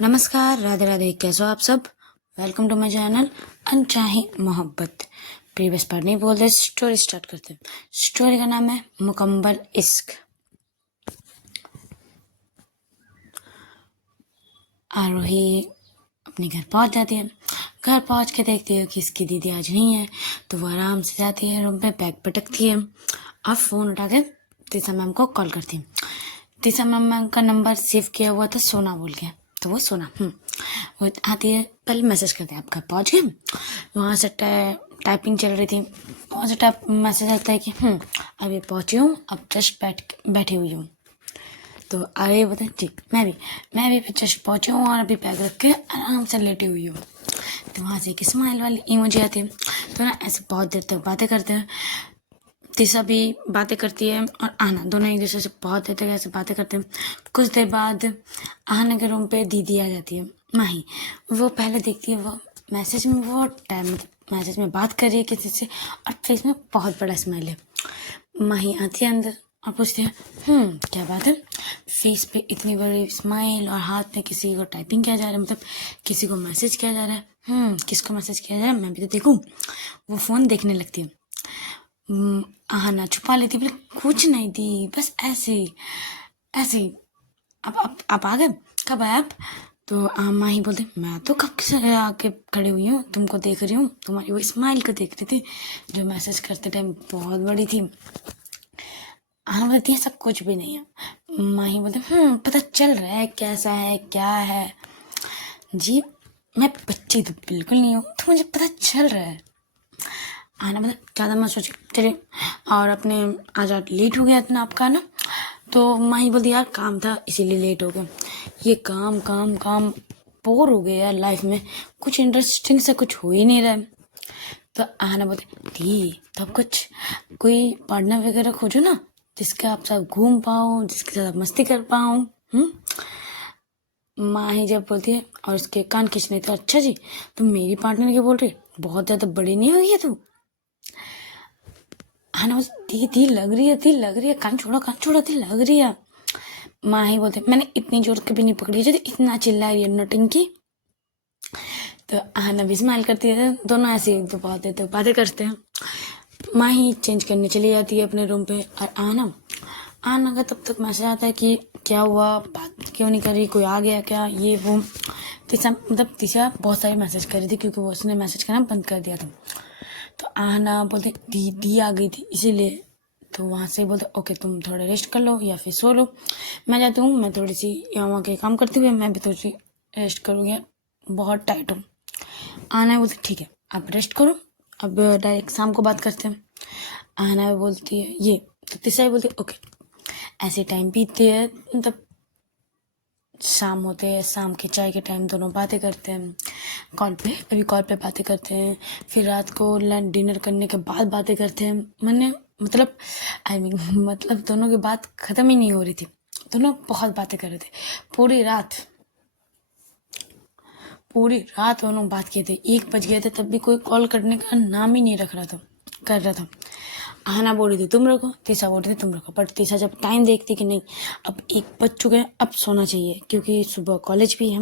नमस्कार, राधे राधे। कैसे हो आप सब? वेलकम टू माय चैनल अनचाही मोहब्बत। प्रीवियस पार्ट नहीं बोलते, स्टोरी स्टार्ट करते हैं। स्टोरी का नाम है मुकम्मल इश्क। आरोही अपने घर पहुंच जाती है। घर पहुंच के देखती है कि इसकी दीदी आज नहीं है, तो वो आराम से जाती है रूम पे, बैग पटकती है और फ़ोन उठा के तीसा मैम को कॉल करती है। तीसा मैम का नंबर सेव किया हुआ था सोना बोल के, तो वो सोना वो आती है, पहले मैसेज करते हैं आप घर पहुँच गए। वहाँ से टाइपिंग चल रही थी, वहाँ से मैसेज आता है कि अभी पहुँची हूँ, अब जस्ट बैठी हुई हूँ। तो आगे बताए जी मैं भी जस्ट पहुँची हूँ और अभी बैग रख के आराम से लेटी हुई हूँ। तो वहाँ से एक स्माइल वाली इमोजी आती है। तो ना ऐसे बहुत देर तक बातें करते हैं। तीसा भी बातें करती है और आना दोनों एक दूसरे से बहुत देर तक ऐसे बातें करते हैं। कुछ देर बाद आना के रूम पे दीदी आ जाती है, माही। वो पहले देखती है वो मैसेज में, वो टाइम मैसेज में बात कर रही है किसी से और फेस में बहुत बड़ा स्माइल है। माही आती है अंदर और पूछती है क्या बात है, फेस पे इतनी बड़ी स्माइल और हाथ में किसी को टाइपिंग किया जा रहा है, मतलब किसी को मैसेज किया जा रहा है। किसको मैसेज किया जा रहा है, मैं भी तो देखूं। वो फ़ोन देखने लगती है। आना छुपा लेती, बोले कुछ नहीं दी, बस ऐसे ही। अब आ गए, कब आए आप? तो माही बोलते मैं तो कब से आके खड़ी हुई हूँ, तुमको देख रही हूँ, तुम्हारी वो स्माइल को देख रही थी जो मैसेज करते टाइम बहुत बड़ी थी। हाँ बोलती है सब कुछ भी नहीं है। माही बोलते पता चल रहा है कैसा है क्या है। जी मैं बच्ची तो बिल्कुल नहीं हूँ, तो मुझे पता चल रहा है। आना मतलब ज़्यादा मत सोच, चलिए। और अपने आज लेट हो गया इतना आपका ना, तो माही बोलती यार काम था इसीलिए लेट हो गया। ये काम काम काम बोर हो गया यार लाइफ में, कुछ इंटरेस्टिंग से कुछ हो ही नहीं रहा है। तो आना बोलते दी तब कुछ कोई पार्टनर वगैरह खोजो ना, जिसके आप सब घूम पाओ, जिसके साथ आप मस्ती कर पाओ। माही जब बोलती है और उसके कान खींचने, तो अच्छा जी तुम मेरी पार्टनर की बोल रही, बहुत ज़्यादा बड़ी नहीं होगी तू? हाँ ना, दी लग रही है, कान छोड़ा दी लग रही है। माही बोलते मैंने इतनी जोर कभी नहीं पकड़ी जो इतना चिल्ला रही है नौटंकी। तो आना भी स्माइल करती है, दोनों ऐसे तो बहुत देर तक बातें करते हैं। माही चेंज करने चली जाती है अपने रूम पे और आना का तब तक मैसेज आता है कि क्या हुआ, बात क्यों नहीं कर रही, कोई आ गया क्या, ये वो। तीसरा बहुत सारे मैसेज कर रही थी क्योंकि वो उसने मैसेज करना बंद कर दिया था। तो आना बोलते दी आ गई थी इसीलिए। तो वहाँ से बोलते ओके तुम थोड़ा रेस्ट कर लो या फिर सो लो, मैं जाती हूँ, मैं थोड़ी सी यहाँ वहाँ के काम करती हुई मैं भी थोड़ी सी रेस्ट करूँगी, बहुत टाइट हूँ। आना बोलती ठीक है आप रेस्ट करो, अब डायरेक्ट शाम को बात करते हैं। आना बोलती है ये, तो तीसरा बोलती है ओके। ऐसे टाइम बीतती है, मतलब शाम होते हैं, शाम के चाय के टाइम दोनों बातें करते हैं कॉल पे बातें करते हैं। फिर रात को लंच डिनर करने के बाद बातें करते हैं। मतलब दोनों की बात ख़त्म ही नहीं हो रही थी, दोनों बहुत बातें कर रहे थे पूरी रात दोनों बात किए थे। 1 बज गए थे तब भी कोई कॉल करने का नाम ही नहीं कर रहा था। आना बोल रही थी तुम रखो, तीसा बोल रही थी तुम रखो, पर तीसा जब टाइम देखती कि नहीं अब 1 बज चुके हैं, अब सोना चाहिए क्योंकि सुबह कॉलेज भी है।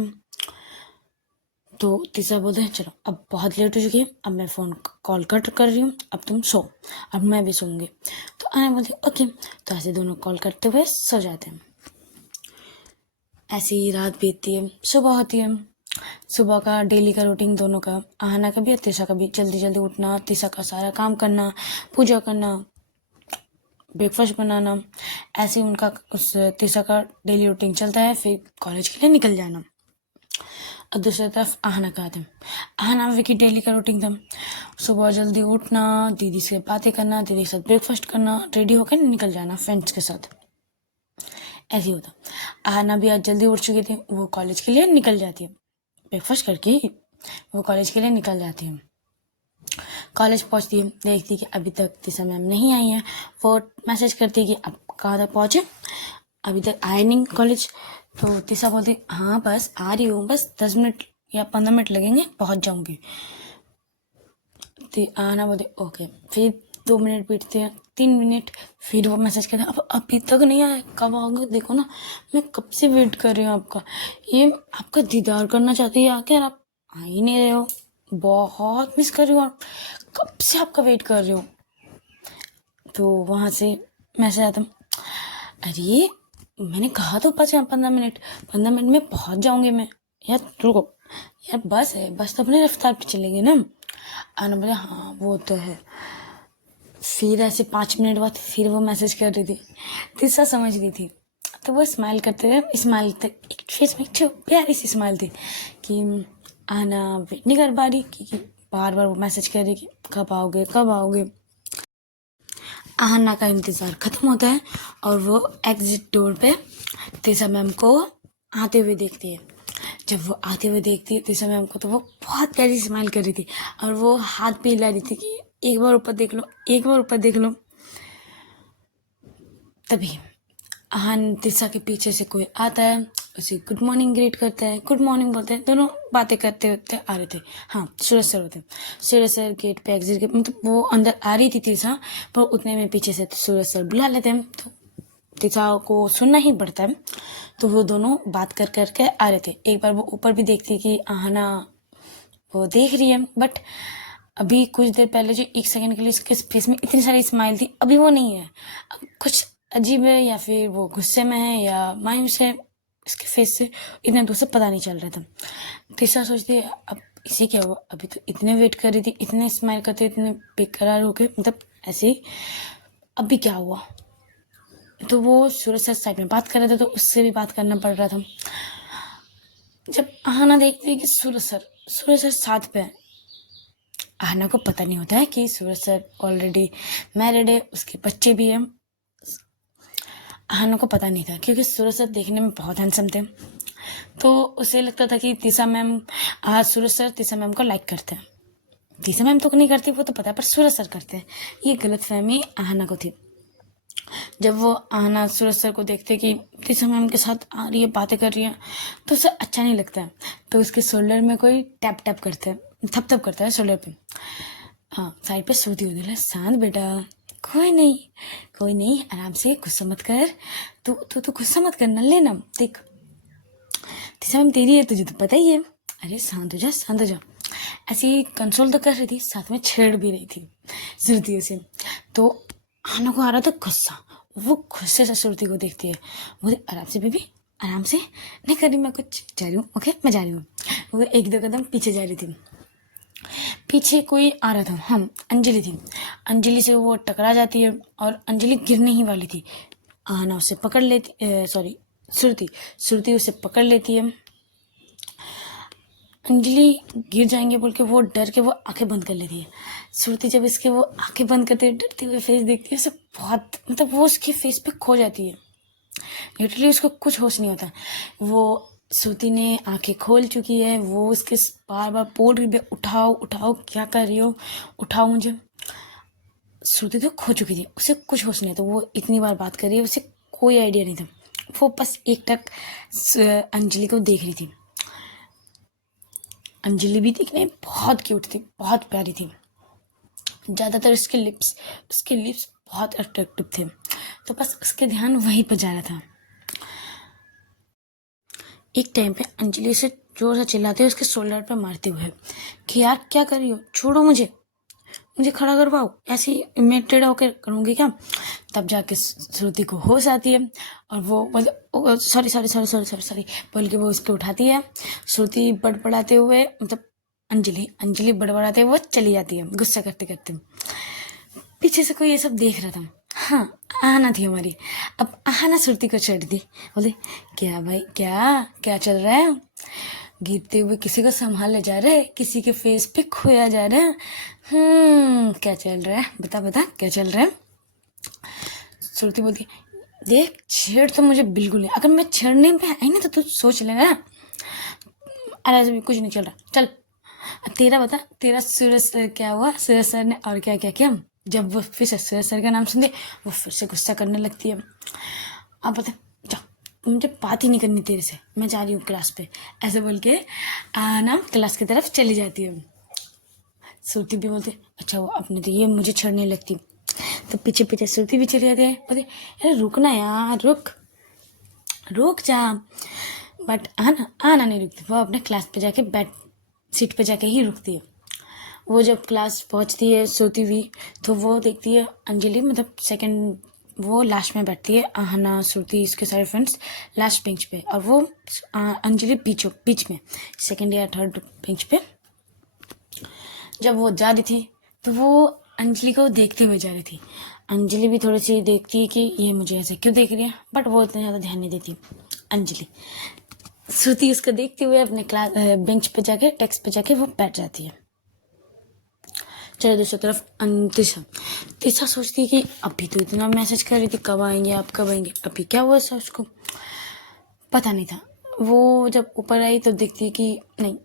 तो तीसरा बोलते हैं चलो अब बहुत लेट हो चुकी है, अब मैं फ़ोन कॉल कट कर रही हूँ, अब तुम सो, अब मैं भी सोऊंगी। तो आना बोलती ओके, तो ऐसे दोनों कॉल करते हुए सो जाते हैं। ऐसी ही रात बीतती है, सुबह होती है। सुबह का डेली का रूटीन दोनों का, आना का भी और तीसा का भी, जल्दी जल्दी उठना, तीसा का सारा काम करना, पूजा करना, ब्रेकफास्ट बनाना, ऐसे ही उनका उस तीसा का डेली रूटीन चलता है। फिर कॉलेज के लिए निकल जाना। और दूसरी तरफ आहना का था, आहना की डेली का रूटीन था, सुबह जल्दी उठना, दीदी से बातें करना, दीदी के साथ ब्रेकफास्ट करना, रेडी होकर निकल जाना फ्रेंड्स के साथ। ऐसे ही होता। आहना भी आज जल्दी उठ चुकी थी, वो कॉलेज के लिए निकल जाती है, ब्रेकफास्ट करके ही वो कॉलेज के लिए निकल जाती है। कॉलेज पहुंचती है, देखती है कि अभी तक तीसा मैम नहीं आई है। वो मैसेज करती है कि अब कहाँ तक पहुँचे, अभी तक आए नहीं कॉलेज। तो तीसा बोलती हाँ बस आ रही हूँ, बस 10 मिनट या 15 मिनट लगेंगे, पहुँच जाऊँगी। तो आना बोलती ओके। फिर 2 मिनट बीतते हैं, 3 मिनट, फिर वो मैसेज करते हैं अब अभी तक नहीं आया, कब आओगे, देखो ना मैं कब से वेट कर रही हूँ आपका, ये आपका दीदार करना चाहती है आके, और आप आ ही नहीं रहे हो, बहुत मिस कर रही हूँ और कब से आपका वेट कर रही हूँ। तो वहाँ से मैसेज आता, अरे मैंने कहा तो 15 मिनट, 15 मिनट में पहुँच जाऊंगी मैं। यार रुको, यार बस है, बस तो अपने रफ्तार पे चलेगी ना। आना बोले हाँ वो तो है। फिर ऐसे 5 मिनट बाद फिर वो मैसेज कर रही थी, तीसरा समझ गई थी। तो वो स्माइल करते रहे, स्माइल तक एक फेस में एक प्यारी सी स्माइल थी कि आना वेट नहीं कर पा रही, क्योंकि बार बार वो मैसेज कर रही कि कब आओगे कब आओगे। आहना का इंतज़ार ख़त्म होता है और वो एग्जिट डोर पे तीसा मैम को आते हुए देखती है। जब वो आते हुए देखती है तीसा मैम को, तो वो बहुत प्यारी स्माइल कर रही थी और वो हाथ भी हिला रही थी कि एक बार ऊपर देख लो, एक बार ऊपर देख लो। तभी आहन तीसा के पीछे से कोई आता है, उसे गुड मॉर्निंग ग्रीट करता है, गुड मॉर्निंग बोलते हैं, दोनों बातें करते होते आ रहे थे। हाँ सूरज सर होते, सूरज सर गेट पे एग्जिट के, मतलब वो अंदर आ रही थी तीसा, पर उतने में पीछे से सूरज सर बुला लेते हैं, तो तीसा को सुनना ही पड़ता है। तो वो दोनों बात कर करके आ रहे थे। एक बार वो ऊपर भी देखती कि आहना वो देख रही है, बट अभी कुछ देर पहले जो 1 सेकंड के लिए उसके फेस में इतनी सारी स्माइल थी, अभी वो नहीं है। अब कुछ अजीब है, या फिर वो गुस्से में है या मायूस है, इसके फेस से इतने दूर से पता नहीं चल रहा था। तीसरा सोचती है अब इसे क्या हुआ, अभी तो इतने वेट कर रही थी, इतने स्माइल करते, इतने बेकरार हो गए, मतलब ऐसे ही अभी क्या हुआ। तो वो सूरज सर साइड में बात कर रहे थे, तो उससे भी बात करना पड़ रहा था। जब आहना देखती है कि सूरज सर साथ पे है, आहना को पता नहीं होता है कि सूरज सर ऑलरेडी मैरिड है, उसके बच्चे भी हैं। आहना को पता नहीं था क्योंकि सूरज सर देखने में बहुत हैंडसम थे, तो उसे लगता था कि तीसा मैम सूरज सर तीसा मैम को लाइक करते हैं। तीसा मैम तो नहीं करती वो तो पता है, पर सूरज सर करते हैं, ये गलतफहमी आहना को थी। जब वो आहना सूरज सर को देखते कि तीसा मैम के साथ आ रही है, बातें कर रही है, तो उसे अच्छा नहीं लगता है, तो उसके शोल्डर में कोई टैप टैप करते हैं, थप थप करता है शोल्डर पे। हाँ साइड पे सोती होती है, शांत बेटा, कोई नहीं कोई नहीं, आराम से, गुस्सा मत कर, तू गुस्सा मत करना, लेना देख तीसा मैम तेरी है, तुझे तो पता ही है, अरे शांत हो जा शांत हो जा। ऐसी कंसोल तो कर रही थी, साथ में छेड़ भी रही थी सुरती से। तो आना को आ रहा था गुस्सा, वो गुस्से से सुरती को देखती है, बोले आराम से बेबी, आराम से, नहीं कर रही मैं कुछ, जा रही हूँ, ओके मैं जा रही हूँ। वो 1-2 कदम पीछे जा रही थी, पीछे कोई आ रहा था, हम अंजलि थी। अंजलि से वो टकरा जाती है और अंजलि गिरने ही वाली थी, आना उसे पकड़ लेती, सॉरी सुरती उसे पकड़ लेती है। अंजलि गिर जाएंगे बोल के वो डर के वो आंखें बंद कर लेती है। सुरती जब इसके वो आंखें बंद करते हुए डरते हुए फेस देखती है, उसे बहुत, मतलब वो उसके फेस पे खो जाती है, लिटरली उसको कुछ होश नहीं होता। वो सुरती ने आंखें खोल चुकी है, वो उसके बार बार बोल रही है उठाओ उठाओ, क्या कर रही हो, उठाओ मुझे। श्रुति तो खो चुकी थी, उसे कुछ होश नहीं था, वो इतनी बार बात कर रही है, उसे कोई आइडिया नहीं था, वो बस एक टक अंजलि को देख रही थी। अंजलि भी दिखने में बहुत क्यूट थी, बहुत प्यारी थी, ज़्यादातर उसके लिप्स बहुत अट्रैक्टिव थे, तो बस उसके ध्यान वहीं पर जा रहा था। एक टाइम पे अंजलि से जोर से चिल्लाते हुए उसके शोल्डर पर मारते हुए कि यार क्या कर रही हो, छोड़ो मुझे खड़ा करवाओ, ऐसे ही मैं टेढ़ा होकर करूँगी क्या। तब जाके श्रुति को होश आती है और वो बोल sorry sorry sorry sorry sorry sorry बोल के वो उसको उठाती है। श्रुति बड़बड़ाते हुए, मतलब अंजलि बड़बड़ाते हुए वो चली जाती है गुस्सा करते करते। पीछे से कोई ये सब देख रहा था। हाँ आहना थी हमारी। अब आहना श्रुति को चढ़ दी, बोले क्या भाई क्या क्या चल रहा है, गिरते हुए किसी को संभाल ले जा रहे, किसी के फेस पे खोया जा रहा है, क्या चल रहा है, बता बता क्या चल रहा है। श्रुति बोलती देख छेड़ तो मुझे बिल्कुल नहीं, अगर मैं छेड़ने पे आई ना तो तू सोच लेना, अरे कुछ नहीं चल रहा, चल तेरा बता, तेरा सूरज क्या हुआ, सूरज सर ने और क्या क्या किया। जब वो फिर से सूरज सर का नाम सुनते वो फिर से गुस्सा करने लगती है। आप बता जाओ, मुझे बात ही नहीं करनी तेरे से, मैं जा रही हूँ क्लास पे, ऐसे बोल के ना क्लास की तरफ चली जाती है। श्रुति भी बोलती अच्छा वो अपने तो ये मुझे छेड़ने लगती, तो पीछे पीछे श्रुति भी चली जाती है, बोलती अरे रुकना यार, रुक जा। बट आना नहीं रुकती, वो अपने क्लास पे जाके बैठ सीट पे जाके ही रुकती है। वो जब क्लास पहुंचती है सोती हुई, तो वो देखती है अंजलि मतलब सेकंड, वो लास्ट में बैठती है, आहना श्रुति इसके सारे फ्रेंड्स लास्ट बेंच पे, और वो अंजलि बीच में सेकंड या थर्ड बेंच पे। जब वो जा रही थी तो वो अंजलि को देखते हुए जा रही थी। अंजलि भी थोड़ी सी देखती है कि ये मुझे ऐसे क्यों देख रही है, बट वो इतना ज़्यादा ध्यान नहीं देती अंजलि। श्रुति उसको देखते हुए अपने क्लास बेंच पे जाके डेस्क पे जाके वो बैठ जाती है। चलो दूसरी तरफ तिशा सोचती है कि अभी तो इतना मैसेज कर रही थी कब आएंगे आप, कब आएंगे, अभी क्या हुआ था उसको पता नहीं था। वो जब ऊपर आई तो देखती है कि नहीं,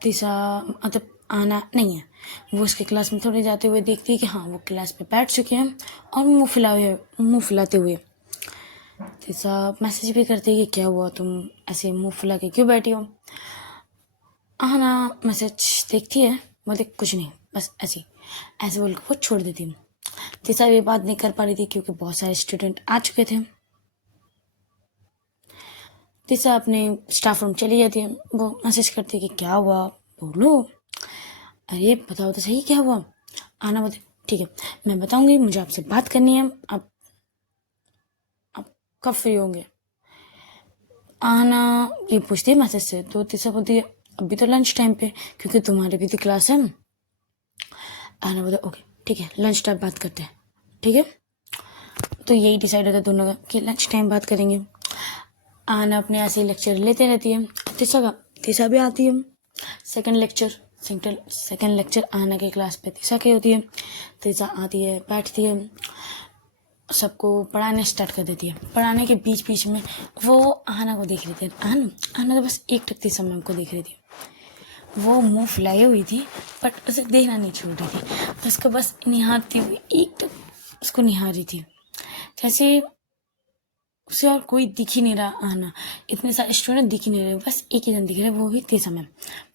तिशा मतलब आना नहीं है। वो उसके क्लास में थोड़े जाते हुए देखती है कि हाँ वो क्लास पे बैठ चुके हैं और मुंह फुलाते हुए। तिशा मैसेज भी करती है कि क्या हुआ, तुम ऐसे मुंह फुला के क्यों बैठी हो। आना मैसेज देखती है, बोलती कुछ नहीं, बस ऐसे बोल के वो छोड़ देती हूँ। तिशा ये बात नहीं कर पा रही थी क्योंकि बहुत सारे स्टूडेंट आ चुके थे। तिशा अपने स्टाफ रूम चली जाती है, वो मैसेज करती है कि क्या हुआ बोलो, अरे बताओ तो सही क्या हुआ। आना बोलती ठीक है मैं बताऊंगी, मुझे आपसे बात करनी है, आप कब फ्री होंगे। आना ये पूछती है मैसेज से, तो तिशा बोलती है अभी तो लंच टाइम पे, क्योंकि तुम्हारी भी तो क्लास है। आना बोलता ओके ठीक है लंच टाइम बात करते हैं, ठीक है। तो यही डिसाइड होता है दोनों का कि लंच टाइम बात करेंगे। आना अपने ऐसे ही लेक्चर लेते रहती है। तिशा भी आती है। सेकंड लेक्चर आना की क्लास पे तिशा की होती है। तिशा आती है, बैठती है, सबको पढ़ाने स्टार्ट कर देती है। पढ़ाने के बीच बीच में वो आना को देख रही थी। आना तो बस एक टक तिशा मैम को देख रही थी। वो मुंह फुलाई हुई थी बट उसे देखना नहीं छोड़ रही थी, उसको बस निहारती हुई एक टक उसको निहार रही थी, जैसे उसे और कोई दिख ही नहीं रहा। आना इतने सारे स्टूडेंट दिख ही नहीं रहे, बस एक ही जन दिख रहे, वो भी तिशा मैम।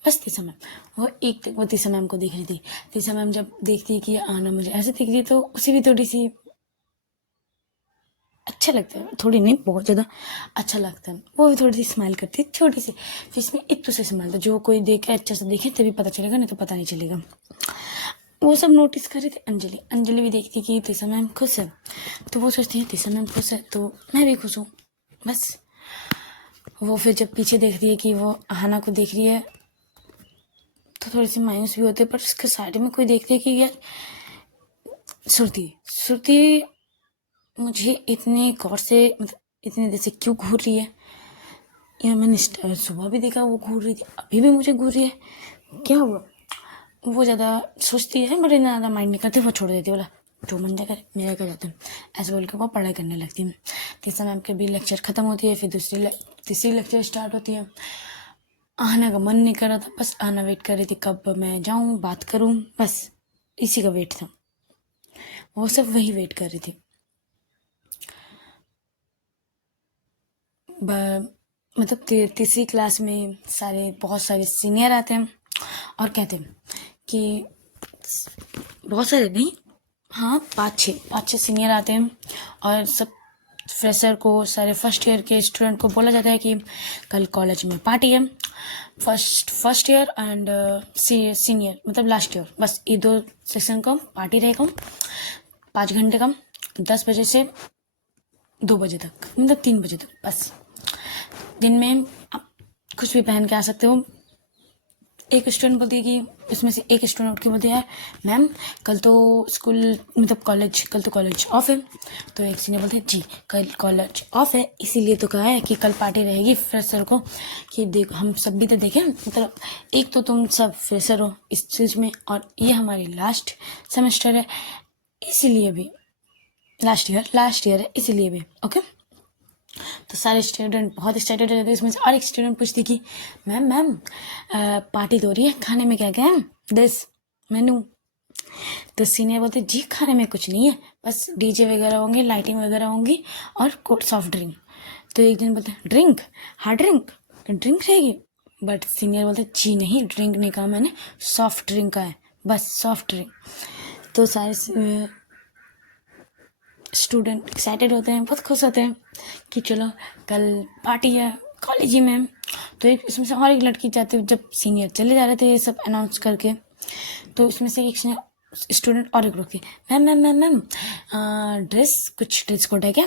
बस तिशा मैम वो वो तिशा मैम को देख रही थी। तिशा मैम जब देखती है कि आना मुझे ऐसे दिख रही है तो उसे भी थोड़ी सी अच्छा लगता है, थोड़ी नहीं बहुत ज़्यादा अच्छा लगता है। वो भी थोड़ी सी स्माइल करती है, छोटी सी, जिसमें इतने से स्माइल था, जो कोई देखे अच्छा से देखे तभी पता चलेगा, नहीं तो पता नहीं चलेगा। वो सब नोटिस कर रही थी अंजलि भी देखती कि तिशा मैम खुश है, तो वो सोचती है तिशा मैम खुश है तो मैं भी खुश हूँ। बस वो फिर जब पीछे देखती है कि वो आहाना को देख रही है तो थोड़ी सी मायूस भी होती है, पर उसके साइड में कोई देखती है कि यार श्रुति मुझे इतने गौर से मतलब इतने देर से क्यों घूर रही है। यार मैंने सुबह भी देखा वो घूर रही थी, अभी भी मुझे घूर रही है, क्या हुआ। वो ज़्यादा सोचती है बट इतना ज़्यादा माइंड नहीं करती, वो छोड़ देती है, बोला जो मन जाए करे मेरा कर जाता है, ऐसे बोल के वो पढ़ाई करने लगती है। तीसरा मैम के भी लेक्चर ख़त्म होती है, फिर तीसरी लेक्चर स्टार्ट होती है। आना का मन नहीं कर रहा था, बस आना वेट कर रही थी कब मैं जाऊँ बात करूँ, बस इसी का वेट था, वो सब वही वेट कर रही थी। मतलब तीसरी क्लास में बहुत सारे सीनियर आते हैं और कहते हैं कि बहुत सारे नहीं, हाँ 5-6 सीनियर आते हैं और सब फ्रेशर को, सारे फर्स्ट ईयर के स्टूडेंट को बोला जाता है कि कल कॉलेज में पार्टी है। फर्स्ट ईयर एंड सीनियर मतलब लास्ट ईयर, बस ये 2 सेक्शन का पार्टी रहेगा 5 घंटे का, 10 बजे से 2 बजे तक, मतलब 3 बजे तक। बस दिन में आप कुछ भी पहन के आ सकते हो। एक स्टूडेंट बोलती है कि इसमें से एक स्टूडेंट उठ के बोलती है मैम कल तो कॉलेज ऑफ है। तो एक सीनियर बोलते हैं जी कल कॉलेज ऑफ है, इसीलिए तो कहा है कि कल पार्टी रहेगी फ्रेशर को, कि देखो हम सब भी तो देखें, मतलब एक तो तुम सब फ्रेशर हो इस चीज़ में और ये हमारी लास्ट सेमेस्टर है, इसीलिए भी लास्ट ईयर है इसीलिए भी ओके। तो सारे स्टूडेंट बहुत एक्साइटेड हो जाते हैं। इसमें से और एक स्टूडेंट पूछती कि मैम पार्टी तो हो रही है, खाने में क्या क्या है, दिस मेनू। तो सीनियर बोलते जी खाने में कुछ नहीं है, बस डीजे वगैरह होंगे, लाइटिंग वगैरह होंगी और सॉफ्ट ड्रिंक। तो एक दिन बोलते ड्रिंक, हार्ड ड्रिंक रहेगी, बट सीनियर बोलते जी नहीं ड्रिंक नहीं कहा मैंने, सॉफ्ट ड्रिंक का है, बस सॉफ्ट ड्रिंक। तो सारे स्टूडेंट एक्साइटेड होते हैं, बहुत खुश होते हैं कि चलो कल पार्टी है कॉलेज ही में। तो एक इसमें से और एक लड़की जाते हुए, जब सीनियर चले जा रहे थे ये सब अनाउंस करके, तो इसमें से एक स्टूडेंट और एक रुकी, ma'am ma'am ma'am ma'am dress code है क्या?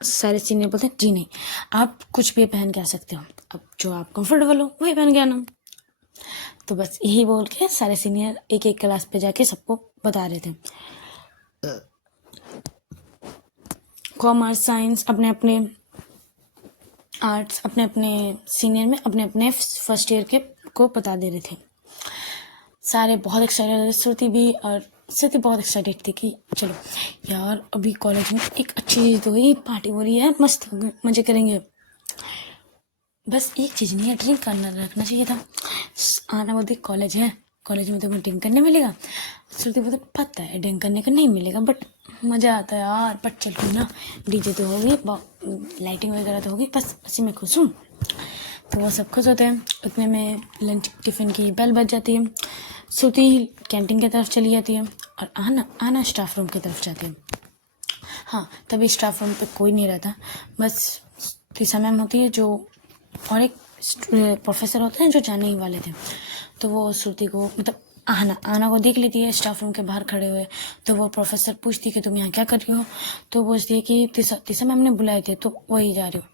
सारे सीनियर बोलते हैं जी नहीं, आप कुछ भी पहन के आ सकते हो, अब जो आप कंफर्टेबल हो वही पहन के आना। तो बस यही बोल के सारे सीनियर एक एक क्लास पे जाके सबको बता रहे थे। कॉमर्स साइंस अपने अपने, आर्ट्स अपने अपने सीनियर में अपने अपने फर्स्ट ईयर के को बता दे रहे थे। सारे बहुत एक्साइटेड थे, श्रुति बहुत एक्साइटेड थी कि चलो यार अभी कॉलेज में एक अच्छी चीज़ तो हुई, पार्टी हो रही है, मस्त मजे करेंगे। बस एक चीज़ नहीं है, ड्रिंक करना रखना चाहिए था। आना बोलती कॉलेज है, कॉलेज में तो ड्रिंक करने मिलेगा। श्रुति बोलते पता है ड्रिंक करने का नहीं मिलेगा, बट मज़ा आता है यार, बट चल ना, डीजे तो होगी, लाइटिंग वगैरह तो होगी, बस उसी में खुश हूँ। तो वो सब खुश होते हैं। उतने में लंच टिफ़िन की बेल बज जाती है। श्रुति कैंटीन की तरफ चली जाती है और आना स्टाफ रूम की तरफ जाती है। हाँ, तभी स्टाफ रूम पे कोई नहीं रहता, बस तीसा मैम होती है जो, और एक प्रोफेसर होते हैं जो जाने ही वाले थे। तो वो श्रुति को मतलब आना को देख लेती है स्टाफ रूम के बाहर खड़े हुए। तो वो प्रोफेसर पूछती है कि तुम यहाँ क्या कर रही हो? तो वो बोलती है कि तीसा मैम ने बुलाए थे तो वही जा रही हो।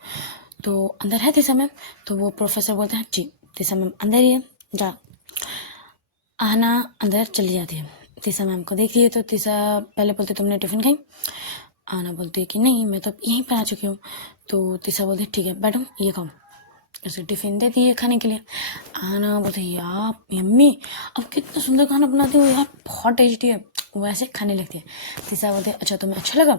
तो अंदर है तीसा मैम? तो वो प्रोफेसर बोलते हैं जी तीसा मैम अंदर ही है, जा। आना अंदर चली जाती है, तीसा मैम को देखती है। तो तीसा पहले बोलते तुमने टिफ़िन खाई? आना बोलती है कि नहीं मैं तो यहीं पर आ चुकी हूँ। तो तीसा बोलती है ठीक है बैठो ये खाओ, उसे टिफ़िन देती है खाने के लिए। आना बोलते यार यम्मी अब कितना सुंदर खाना बनाते हो यार, बहुत टेस्टी है, वो ऐसे खाने लगती है। तीसा बोलते अच्छा तुम्हें अच्छा लगा?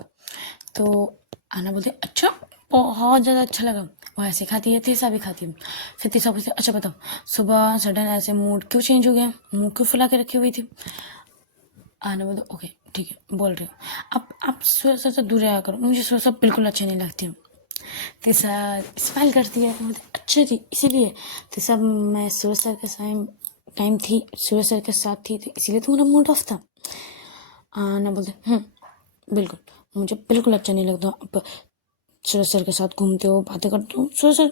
तो आना बोलते अच्छा बहुत ज़्यादा अच्छा लगा, वो ऐसे खाती है, तीसा भी खाती है। फिर तीसा बोलते अच्छा बताओ सुबह सडन ऐसे मूड क्यों चेंज हो गया, मुँह क्यों फुला के रखी हुई थी? आना बोलते ओके ठीक है बोल रहे हो, अब आप सुबह से दूर रहा करो, मुझे सुबह सब बिल्कुल अच्छी नहीं लगती हूँ। तीसा स्माइल करती है, बोलते अच्छा जी इसीलिए। तीसा मैं सूरज सर के टाइम थी, सूरज सर के साथ थी तो इसीलिए तुम्हारा मूड ऑफ था? आना बोलते बिल्कुल, मुझे बिल्कुल अच्छा नहीं लगता अब सूरज सर के साथ घूमते हो बातें करते हो, सूरज सर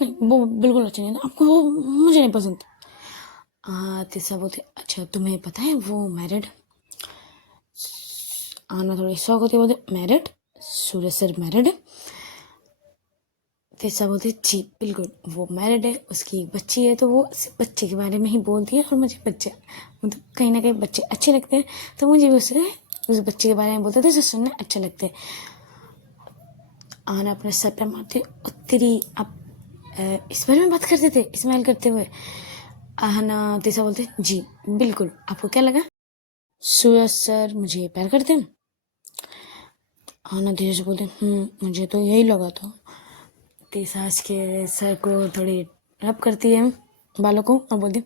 नहीं वो बिल्कुल अच्छा नहीं है आपको, वो मुझे नहीं पसंद। तीसा बोलते अच्छा तुम्हें पता है वो मैरिड? आना थोड़ी शौक होती है, बोलते मैरिड? सूरज सर मैरिड है? तीसा बोलती जी बिल्कुल वो मैरिड है, उसकी एक बच्ची है, तो वो बच्चे के बारे में ही बोलती है और मुझे बच्चे मतलब कहीं ना कहीं बच्चे अच्छे लगते हैं, तो मुझे भी उस बच्चे के बारे में बोलते थे, उसे सुनने अच्छे लगते हैं। आना अपने सर पर मारते तेरी आप इस बारे में बात करते थे स्माइल करते हुए? आना तीसा बोलते जी बिल्कुल, आपको क्या लगा सूरज सर मुझे प्यार करते हैं? आना धीरे से बोलते मुझे तो यही लगा था। तीसा के सर को थोड़ी रब करती है बालों को और बोलती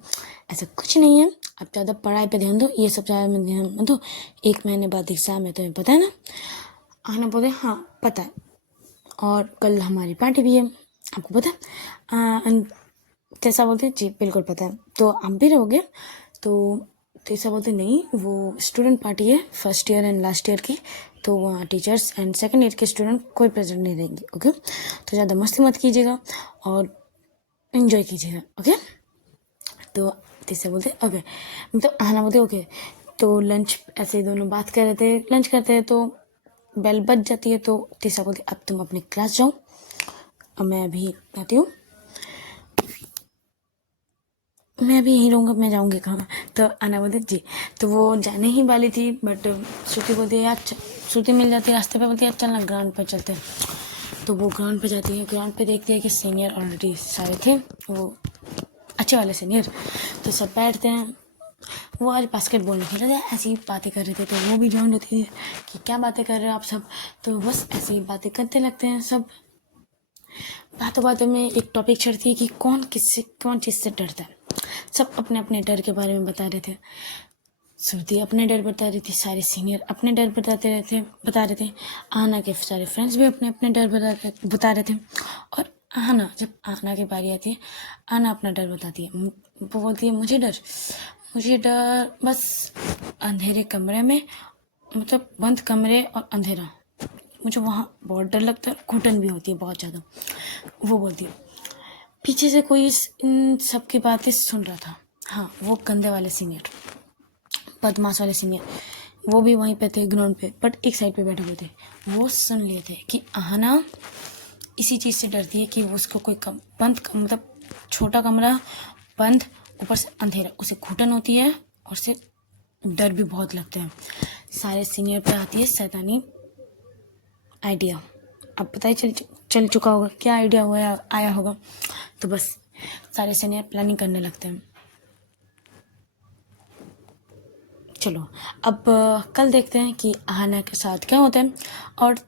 ऐसा कुछ नहीं है, अब ज़्यादा पढ़ाई पे ध्यान दो, ये सब ज़्यादा में ध्यान मत दो, 1 महीने बाद एग्ज़ाम है तुम्हें पता है ना? आना बोलते हाँ पता है, और कल हमारी पार्टी भी है आपको पता है? तीसा बोलते जी बिल्कुल पता है, तो आप भी रहोगे? तो तीसा बोलते नहीं वो स्टूडेंट पार्टी है first year and last year की, तो वहाँ टीचर्स एंड सेकंड ईयर के स्टूडेंट कोई प्रेजेंट नहीं रहेंगे, ओके? तो ज़्यादा मस्ती मत कीजिएगा और इन्जॉय कीजिएगा, ओके? तो तीसा बोलते ओके, मतलब आना बोलते ओके। तो लंच ऐसे ही दोनों बात कर रहे थे, लंच करते हैं तो बेल बज जाती है। तो तीसा बोलती अब तुम अपनी क्लास जाओ, अब मैं अभी आती हूँ, मैं अभी यहीं रहूँगा, मैं जाऊँगी कहाँ? तो आना बोलती जी। तो वो जाने ही वाली थी बट श्रुति बोलती है यार, श्रुति मिल जाती है रास्ते पे, बोलती है यार चलना ग्राउंड पर चलते हैं। तो वो ग्राउंड पे जाती है, ग्राउंड पे देखती है कि सीनियर ऑलरेडी सारे थे, वो अच्छे वाले सीनियर, तो सब बैठते हैं। वो आज बास्केटबॉल नहीं खेल रहे थे, ऐसी ही बातें कर रहे थे, तो वो भी ज्वाइन होती है कि क्या बातें कर रहे हो आप सब? तो बस ऐसी ही बातें करते लगते हैं सब। बातों बातों में एक टॉपिक चढ़ती है कि कौन चीज़ से डरता है। सब अपने अपने डर के बारे में बता रहे थे, श्रुति अपने डर बता रही थी, सारे सीनियर अपने डर बता रहे थे। आना के सारे फ्रेंड्स भी अपने अपने डर बता रहे थे। और आना, जब आना की बारी आती है, आना अपना डर बताती है, वो बोलती है मुझे डर मुझे डर बस अंधेरे कमरे में, मतलब बंद कमरे और अंधेरा, मुझे वहाँ बहुत डर लगता है, घुटन भी होती है बहुत ज़्यादा। वो बोलती है पीछे से कोई इन सब की बातें सुन रहा था। हाँ, वो गंदे वाले सीनियर, बदमाश वाले सीनियर, वो भी वहीं पे थे ग्राउंड पे, बट एक साइड पे बैठे हुए थे। वो सुन लिए थे कि आहना इसी चीज़ से डरती है कि उसको कोई मतलब छोटा कमरा बंद, ऊपर से अंधेरा, उसे घुटन होती है और उसे डर भी बहुत लगता है। सारे सीनियर पे आती है शैतानी आइडिया। अब पता ही चल चुका होगा क्या आइडिया हुआ आया होगा। तो बस सारे सीनियर प्लानिंग करने लगते हैं। चलो अब कल देखते हैं कि आहना के साथ क्या होता है, और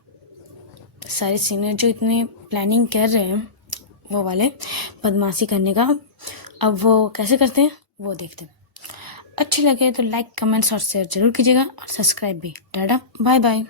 सारे सीनियर जो इतने प्लानिंग कर रहे हैं वो वाले बदमाशी करने का, अब वो कैसे करते हैं वो देखते हैं। अच्छे लगे तो लाइक, कमेंट्स और शेयर जरूर कीजिएगा, और सब्सक्राइब भी। टाटा बाय बाय।